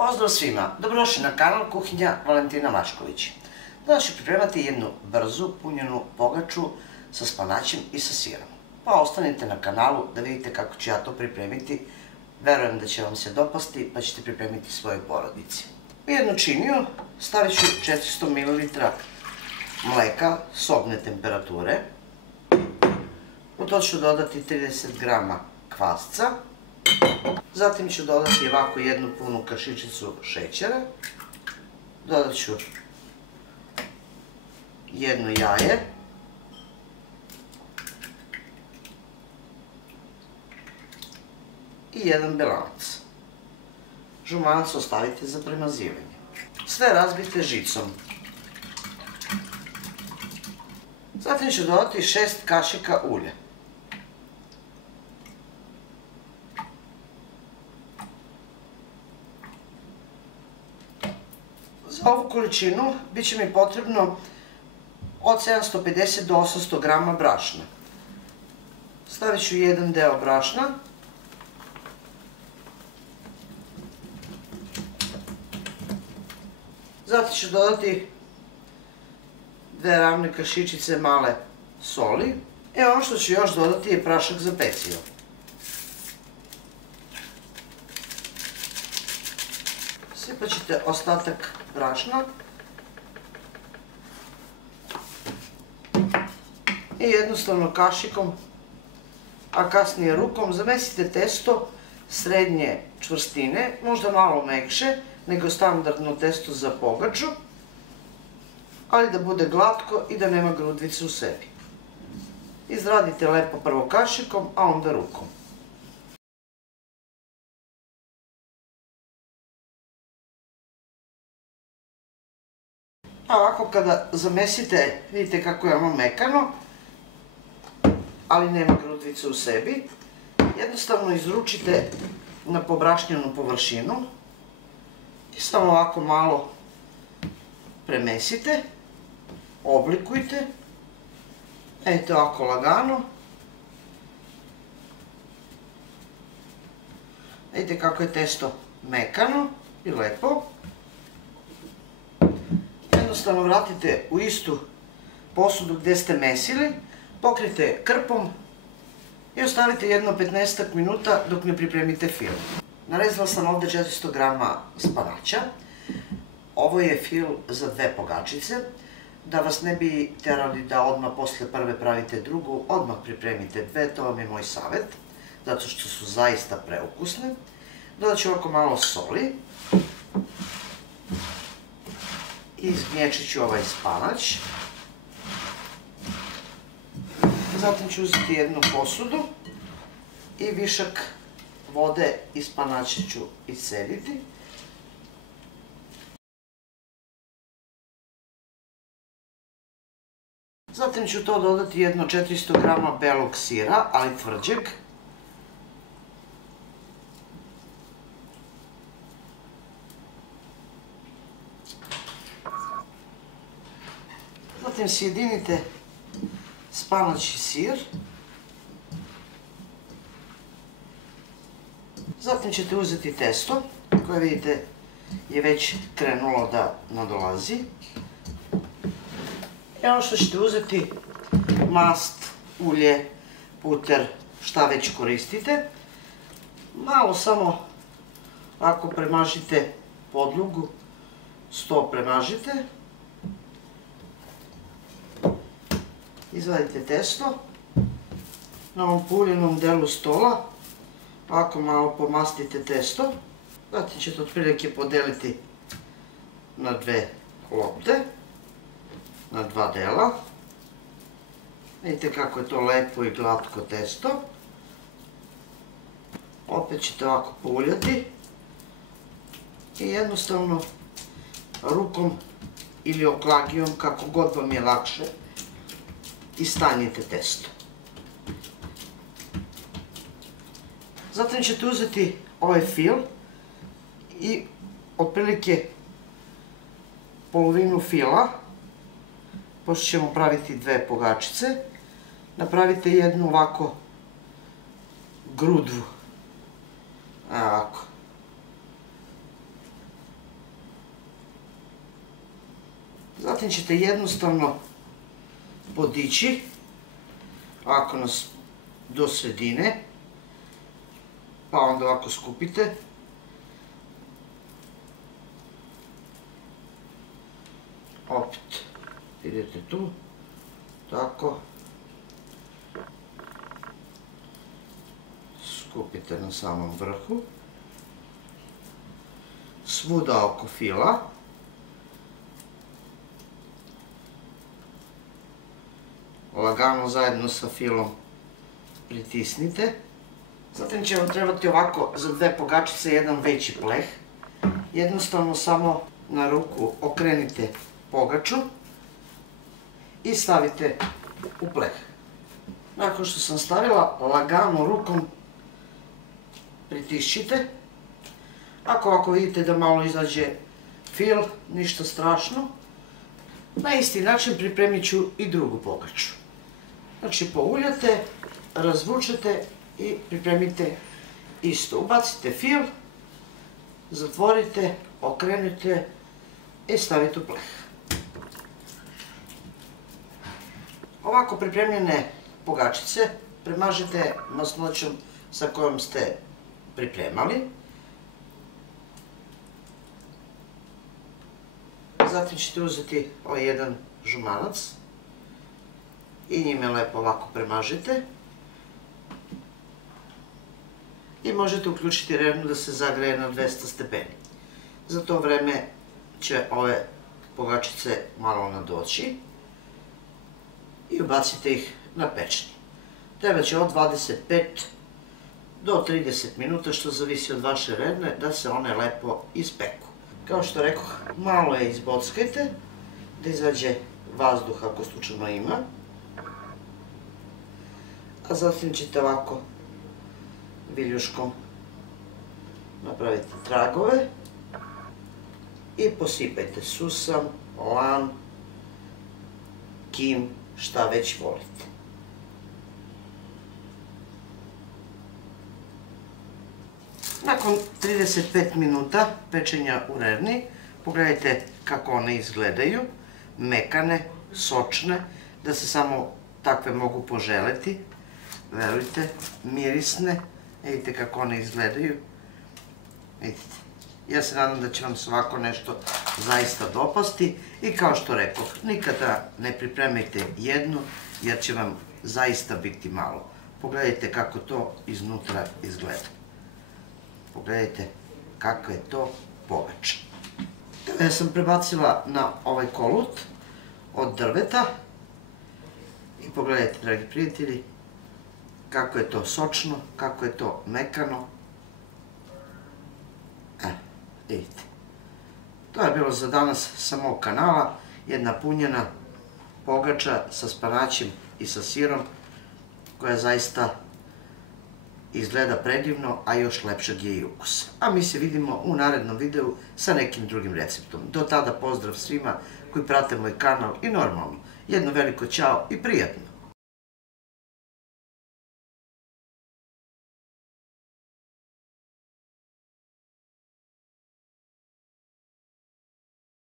Pozdrav svima, dobrodošli na kanal Kuhinja Valentina Mašković. Danas ću pripremati jednu brzu punjenu pogaču sa spanaćem i sa sirom. Pa ostanite na kanalu da vidite kako ću ja to pripremiti. Verujem da će vam se dopasti pa ćete pripremiti svojoj porodici. U jednu činiju stavit ću 400 ml mleka sobne temperature. U to ću dodati 30 g kvasca. Zatim ću dodati ovako jednu punu kašičicu šećera. Dodat ću jedno jaje. I jedan belanac. Žumanac ostavite za premazivanje. Sve razbijte žicom. Zatim ću dodati 6 kašika ulja. Za ovu količinu bit će mi potrebno od 750 do 800 g brašna. Stavit ću jedan deo brašna. Zatim ću dodati 2 ravne kašičice male soli. I ono što ću još dodati je prašak za pecivo. Sipat ćete ostatak brašna i jednostavno kašikom, a kasnije rukom zamesite testo srednje čvrstine, možda malo mekše nego standardno testo za pogaču, ali da bude glatko i da nema grudvice u sebi. Izradite lepo prvo kašikom, a onda rukom. A ovako kada zamesite, vidite kako je ono mekano, ali nema grudvice u sebi. Jednostavno izručite na pobrašnjenu površinu i samo ovako malo premesite, oblikujte. Eto ovako lagano. Vidite kako je testo mekano i lepo. Jednostavno vratite u istu posudu gdje ste mesili, pokrijte krpom i ostavite jedno 15 minuta dok ne pripremite fil. Narezala sam ovdje 400 g spanaća. Ovo je fil za 2 pogačice. Da vas ne bi terali da odmah posle prve pravite drugu, odmah pripremite 2, to vam je moj savjet, zato što su zaista preukusne. Dodat ću ovako malo soli. Izgnječit ću ovaj spanać. Zatim ću uzeti jednu posudu i višak vode iz spanaća ću iscediti. Zatim ću to dodati jedno 400 g belog sira, ali tvrđeg. Zatim sjedinite spanać i sir. Zatim ćete uzeti testo, koje vidite je već krenulo da nadolazi. I ono što ćete uzeti, mast, ulje, puter, šta već koristite. Malo samo ako premažite podlogu, sto premažite. Izvadite testo, na ovom puljenom delu stola, ovako malo pomastite testo, zatim ćete otprilike podeliti na 2 lopte, na 2 dela. Vidite kako je to lepo i glatko testo. Opet ćete ovako pouljati i jednostavno rukom ili oklagijom, kako god vam je lakše, i stanjite testo. Zatim ćete uzeti ovaj fil i otprilike polovinu fila, pošto ćemo praviti 2 pogačice, napravite jednu ovako grudvu. Ovako. Zatim ćete jednostavno podići, ovako do sredine, pa onda ovako skupite. Opet idete tu, tako. Skupite na samom vrhu. Svuda oko fila. Lagano zajedno sa filom pritisnite. Zatim će vam trebati ovako za dve pogačice jedan veći pleh. Jednostavno samo na ruku okrenite pogaču i stavite u pleh. Nakon što sam stavila, lagano rukom pritišćite. Ako ovako vidite da malo izađe fil, ništa strašno. Na isti način pripremit ću i drugu pogaču. Znači pouljate, razvučete i pripremite isto. Ubacite fil, zatvorite, okrenite i stavite u pleh. Ovako pripremljene pogačice premažite masnoćom sa kojom ste pripremali. Zatim ćete uzeti ovaj jedan žumanac i njime lepo ovako premažite. I možete uključiti rernu da se zagreje na 200 stepeni. Za to vreme će ove pogačice malo nadoći i ubacite ih na pečenje. Treba će od 25 do 30 minuta, što zavisi od vaše rerne, da se one lepo ispeku. Kao što rekoh, malo je izbockajte, da izađe vazduh ako slučajno ima. A zatim ćete ovako viljuškom napraviti tragove i posipajte susam, lan, kim, šta već volite. Nakon 35 minuta pečenja u rerni, pogledajte kako one izgledaju, mekane, sočne, da se samo takve mogu poželeti. Verujte, mirisne, vidite kako one izgledaju. Vidite, ja se nadam da će vam se ovako nešto zaista dopasti i kao što rekoh, nikada ne pripremajte jednu jer će vam zaista biti malo. Pogledajte kako to iznutra izgleda. Pogledajte kakva je to pogača. Ja sam prebacila na ovaj kolut od drveta i pogledajte, dragi prijatelji, kako je to sočno, kako je to mekano. Vidite. To je bilo za danas sa mog kanala. Jedna punjena pogača sa spanaćem i sa sirom koja zaista izgleda predivno, a još lepšeg je i ukusa. A mi se vidimo u narednom videu sa nekim drugim receptom. Do tada pozdrav svima koji prate moj kanal i normalno, jedno veliko ćao i prijatno!